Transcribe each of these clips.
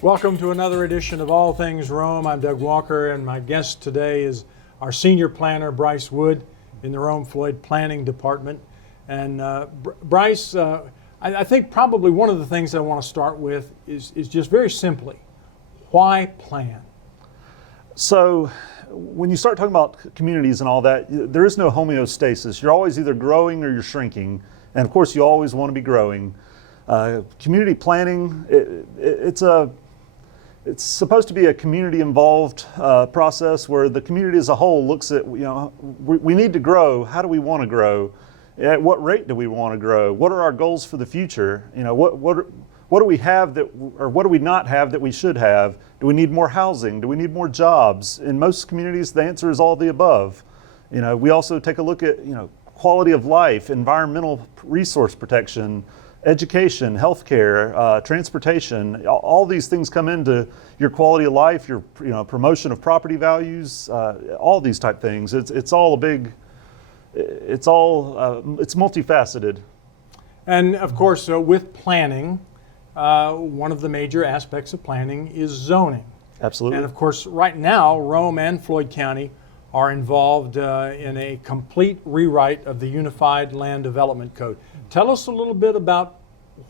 Welcome to another edition of All Things Rome. I'm Doug Walker, and my guest today is our senior planner, Brice Wood, in the Rome-Floyd Planning Department. And Brice, I think probably one of the things I want to start with is just very simply, why plan? So when you start talking about communities and all that, there is no homeostasis. You're always either growing or you're shrinking. And of course, you always want to be growing. Community planning, it's supposed to be a community-involved process where the community as a whole looks at, we need to grow. How do we want to grow? At what rate do we want to grow? What are our goals for the future? What do we have or what do we not have that we should have? Do we need more housing? Do we need more jobs? In most communities, the answer is all the above. We also take a look at, quality of life, environmental resource protection, education, healthcare, transportation. All these things come into your quality of life, your promotion of property values, all these type things. It's multifaceted. And of course, with planning, one of the major aspects of planning is zoning. Absolutely. And of course, right now, Rome and Floyd County are involved in a complete rewrite of the Unified Land Development Code. Tell us a little bit about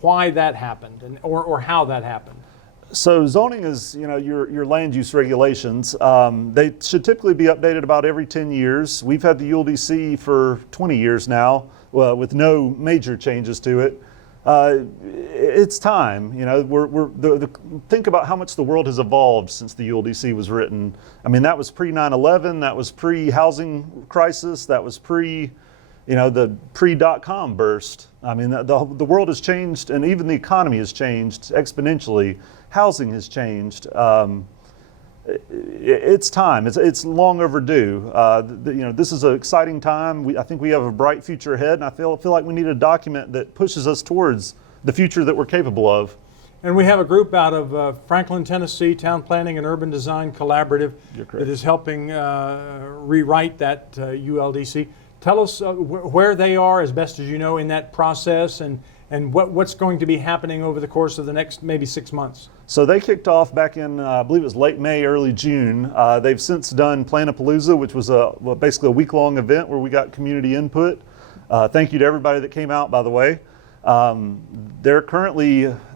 why that happened or how that happened. So zoning is, your land use regulations. They should typically be updated about every 10 years. We've had the uldc for 20 years now, with no major changes to it. It's time. Think about how much the world has evolved since the uldc was written. I mean, that was pre 9/11. That was pre housing crisis. That was pre, the pre.com burst. I mean, the world has changed, and even the economy has changed exponentially. Housing has changed. It's time. It's long overdue. This is an exciting time. I think we have a bright future ahead, and I feel like we need a document that pushes us towards the future that we're capable of. And we have a group out of Franklin, Tennessee, Town Planning and Urban Design Collaborative that is helping rewrite that ULDC. Tell us where they are, as best as you know, in that process, and what's going to be happening over the course of the next maybe 6 months. So they kicked off back in, I believe it was late May, early June. They've since done Planapalooza, which was basically a week-long event where we got community input. Thank you to everybody that came out, by the way.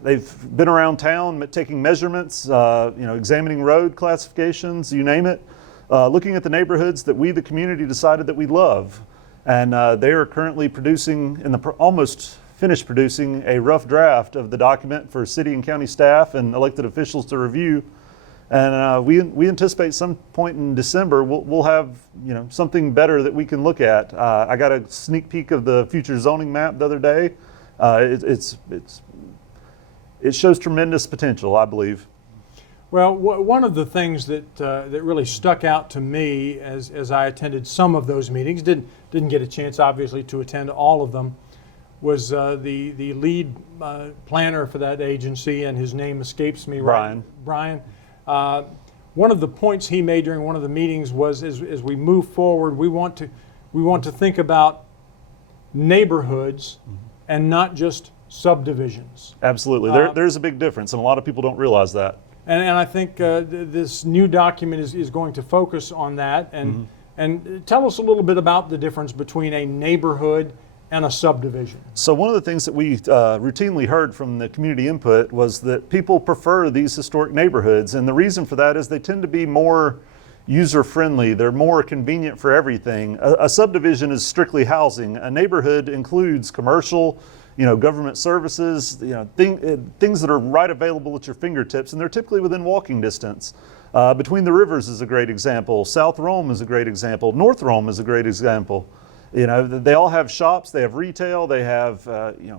They've been around town taking measurements, examining road classifications, you name it, looking at the neighborhoods that we, the community, decided that we love. And they are currently producing, almost finished producing, a rough draft of the document for city and county staff and elected officials to review. And we anticipate some point in December we'll have something better that we can look at. I got a sneak peek of the future zoning map the other day. It shows tremendous potential, I believe. Well, one of the things that really stuck out to me as I attended some of those meetings, didn't get a chance obviously to attend all of them, was the lead planner for that agency, and his name escapes me. Brian. Brian. One of the points he made during one of the meetings was, as we move forward, we want to think about neighborhoods and not just subdivisions. Absolutely. There's a big difference, and a lot of people don't realize that. And I think this new document is going to focus on that. And tell us a little bit about the difference between a neighborhood and a subdivision. So one of the things that we routinely heard from the community input was that people prefer these historic neighborhoods. And the reason for that is they tend to be more user-friendly. They're more convenient for everything. A subdivision is strictly housing. A neighborhood includes commercial, government services, things that are right available at your fingertips, and they're typically within walking distance. Between the Rivers is a great example. South Rome is a great example. North Rome is a great example. They all have shops, they have retail, they have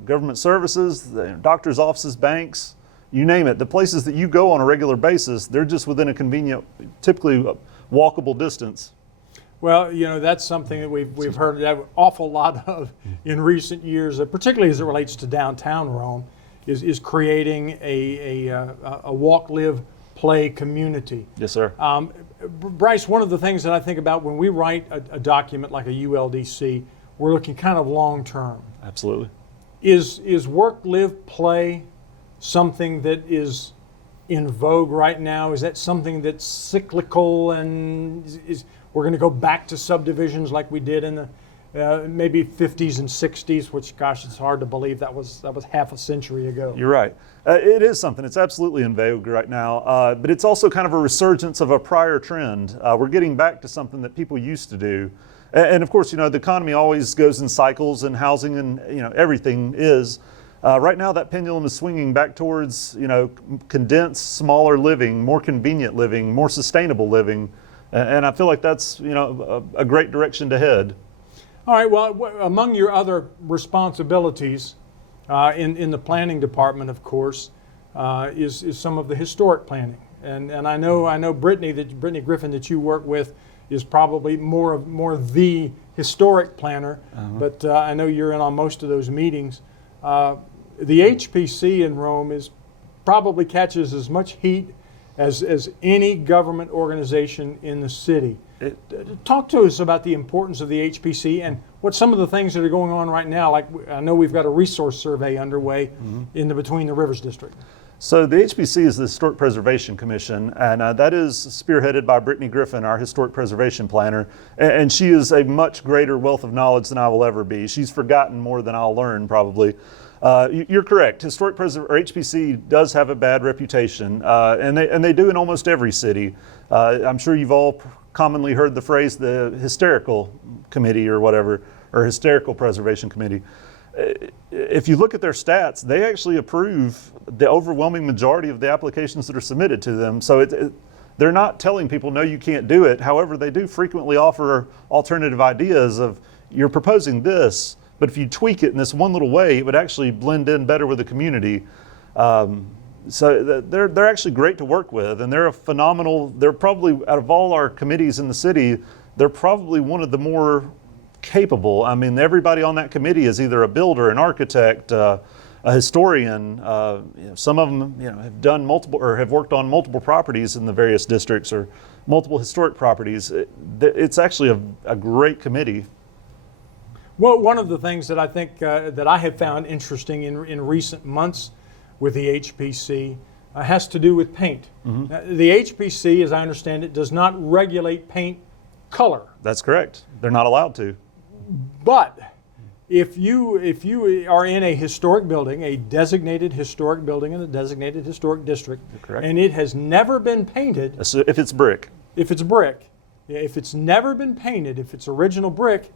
government services, doctors' offices, banks, you name it. The places that you go on a regular basis, they're just within a convenient, typically walkable distance. Well, that's something that we've heard an awful lot of in recent years, particularly as it relates to downtown Rome, is creating a walk, live, play community. Yes, sir. Brice, one of the things that I think about when we write a document like a ULDC, we're looking kind of long term. Absolutely. Is work, live, play something that is in vogue right now? Is that something that's cyclical, and we're going to go back to subdivisions like we did in the maybe 50s and 60s, which, gosh, it's hard to believe that was half a century ago. You're right. It is something. It's absolutely in vogue right now, but it's also kind of a resurgence of a prior trend. We're getting back to something that people used to do. And of course, the economy always goes in cycles, and housing and everything is. Right now, that pendulum is swinging back towards condensed, smaller living, more convenient living, more sustainable living, and I feel like that's a great direction to head. All right, well, among your other responsibilities in the planning department, of course, is some of the historic planning. And I know Brittany Griffin that you work with is probably more the historic planner, but I know you're in on most of those meetings. The HPC in Rome probably catches as much heat as any government organization in the city. Talk to us about the importance of the HPC and what some of the things that are going on right now. Like, I know we've got a resource survey underway in the Between the Rivers District. So the HPC is the Historic Preservation Commission, and that is spearheaded by Brittany Griffin, our historic preservation planner, and she is a much greater wealth of knowledge than I will ever be. She's forgotten more than I'll learn, probably. You're correct. HPC does have a bad reputation, and they do in almost every city. I'm sure you've all commonly heard the phrase the hysterical committee or whatever, or hysterical preservation committee. If you look at their stats, they actually approve the overwhelming majority of the applications that are submitted to them. So they're not telling people, no, you can't do it. However, they do frequently offer alternative ideas of, you're proposing this, but if you tweak it in this one little way, it would actually blend in better with the community. So they're actually great to work with, and they're probably, out of all our committees in the city, they're probably one of the more capable. I mean, everybody on that committee is either a builder, an architect, a historian. Some of them have done multiple or have worked on multiple properties in the various districts or multiple historic properties. It's actually a great committee. Well, one of the things that I think that I have found interesting in recent months with the HPC has to do with paint. The HPC, as I understand it, does not regulate paint color. That's correct. They're not allowed to. But if you are in a historic building, a designated historic building in a designated historic district, and it has never been painted. So if it's brick. If it's brick. If it's never been painted, if it's original brick,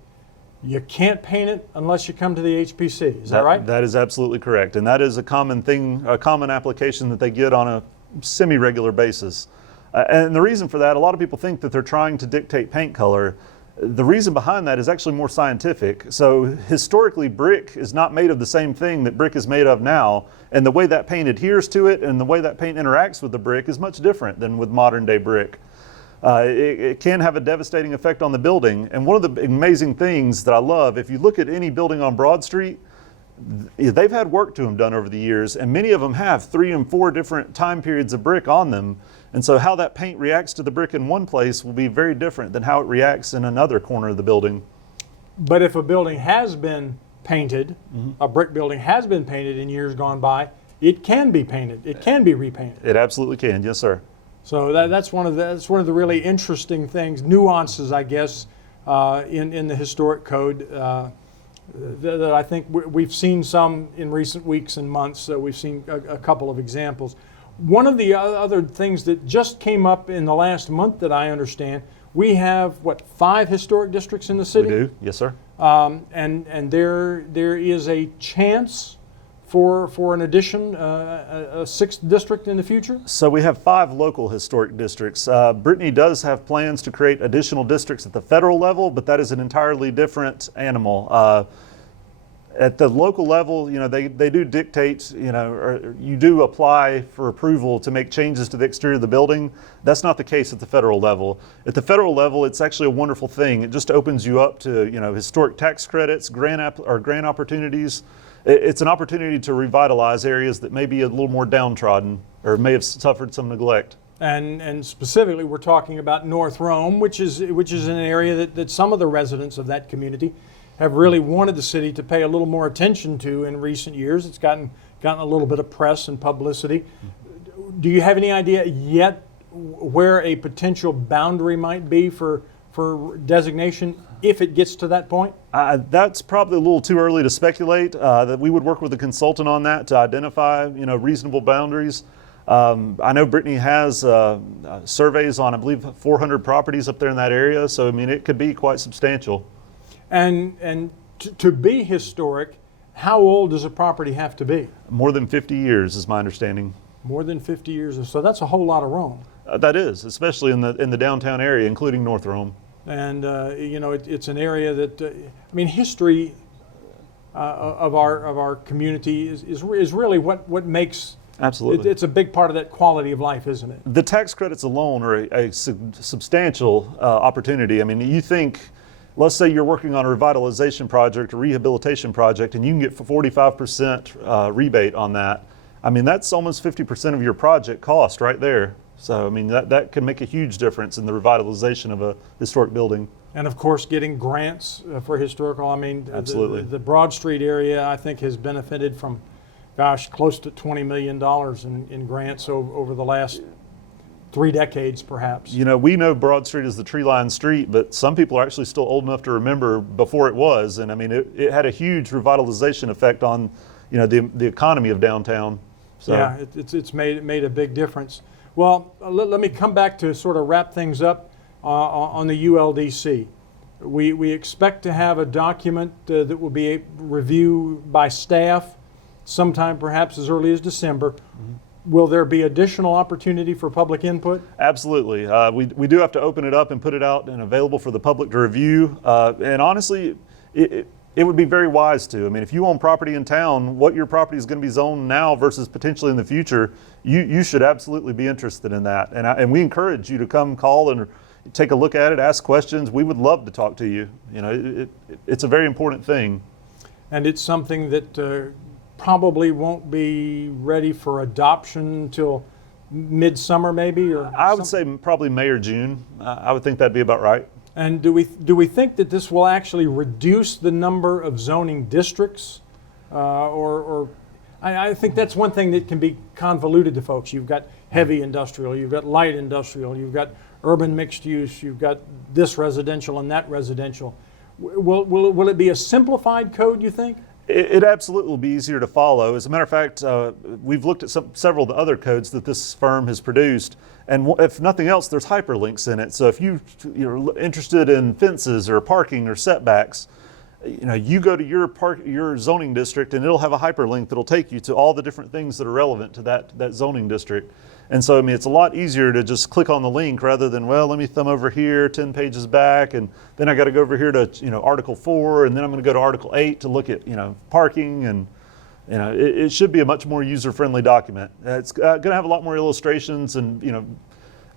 you can't paint it unless you come to the HPC. Is that right? That is absolutely correct. And that is a common thing, a common application that they get on a semi-regular basis. And the reason for that, a lot of people think that they're trying to dictate paint color. The reason behind that is actually more scientific. So historically, brick is not made of the same thing that brick is made of now. And the way that paint adheres to it and the way that paint interacts with the brick is much different than with modern day brick. It can have a devastating effect on the building. And one of the amazing things that I love, if you look at any building on Broad Street, they've had work to them done over the years, and many of them have 3 and 4 different time periods of brick on them. And so how that paint reacts to the brick in one place will be very different than how it reacts in another corner of the building. But if a building has been painted, a brick building has been painted in years gone by, it can be painted. It can be repainted. It absolutely can, yes, sir. So that's one of the really interesting things, nuances, I guess, in the historic code that I think we've seen some in recent weeks and months. We've seen a couple of examples. One of the other things that just came up in the last month that I understand, we have 5 historic districts in the city? We do, yes, sir. And there is a chance for an addition, a 6th district in the future? So we have 5 local historic districts. Brittany does have plans to create additional districts at the federal level, but that is an entirely different animal. At the local level, they do dictate, or you do apply for approval to make changes to the exterior of the building. That's not the case at the federal level. At the federal level, it's actually a wonderful thing. It just opens you up to, historic tax credits, grant opportunities. It's an opportunity to revitalize areas that may be a little more downtrodden or may have suffered some neglect. And specifically, we're talking about North Rome, which is an area that some of the residents of that community have really wanted the city to pay a little more attention to in recent years. It's gotten a little bit of press and publicity. Do you have any idea yet where a potential boundary might be for designation if it gets to that point? That's probably a little too early to speculate. That we would work with a consultant on that to identify, reasonable boundaries. I know Brittany has surveys on, I believe, 400 properties up there in that area. So, I mean, it could be quite substantial. And to be historic, how old does a property have to be? More than 50 years is my understanding. More than 50 years, so that's a whole lot of Rome. That is, especially in the downtown area, including North Rome. And it's an area that history of our community is really what makes. Absolutely. It's a big part of that quality of life, isn't it? The tax credits alone are a substantial opportunity. I mean, you think, let's say you're working on a revitalization project, a rehabilitation project, and you can get 45% rebate on that. I mean, that's almost 50% of your project cost right there. So, I mean, that can make a huge difference in the revitalization of a historic building. And of course, getting grants for historical. I mean, absolutely. The Broad Street area, I think, has benefited from, close to $20 million in grants over the last 3 decades, perhaps. We know Broad Street is the tree-lined street, but some people are actually still old enough to remember before it was. And I mean, it had a huge revitalization effect on, the economy of downtown. So. Yeah, it's made a big difference. Well, let me come back to sort of wrap things up on the ULDC. We expect to have a document that will be reviewed by staff sometime perhaps as early as December. Mm-hmm. Will there be additional opportunity for public input? Absolutely. We do have to open it up and put it out and available for the public to review. And honestly, it would be very wise to. I mean, if you own property in town, what your property is going to be zoned now versus potentially in the future, you should absolutely be interested in that. And we encourage you to come call and take a look at it, ask questions. We would love to talk to you. It's a very important thing. And it's something that probably won't be ready for adoption until midsummer, maybe? Or I would say probably May or June. I would think that'd be about right. And do we think that this will actually reduce the number of zoning districts? I think that's one thing that can be convoluted to folks. You've got heavy industrial, you've got light industrial, you've got urban mixed use, you've got this residential and that residential. Will it be a simplified code, you think? It absolutely will be easier to follow. As a matter of fact, we've looked at several of the other codes that this firm has produced, and if nothing else, there's hyperlinks in it. So if you're interested in fences or parking or setbacks, you go to your zoning district, and it'll have a hyperlink that'll take you to all the different things that are relevant to that zoning district. And so, I mean, it's a lot easier to just click on the link rather than, well, let me thumb over here 10 pages back, and then I got to go over here to, Article 4, and then I'm going to go to Article 8 to look at, parking, and, it should be a much more user-friendly document. It's going to have a lot more illustrations and,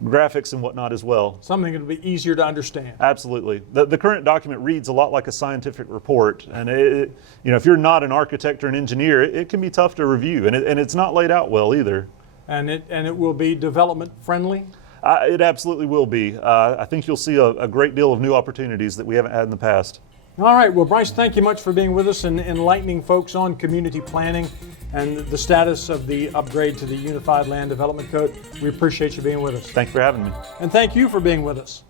graphics and whatnot as well. Something that'll be easier to understand. Absolutely. The current document reads a lot like a scientific report, and if you're not an architect or an engineer, it can be tough to review, and it's not laid out well either. And it will be development friendly? It absolutely will be. I think you'll see a great deal of new opportunities that we haven't had in the past. All right. Well, Brice, thank you much for being with us and enlightening folks on community planning and the status of the upgrade to the Unified Land Development Code. We appreciate you being with us. Thank you for having me. And thank you for being with us.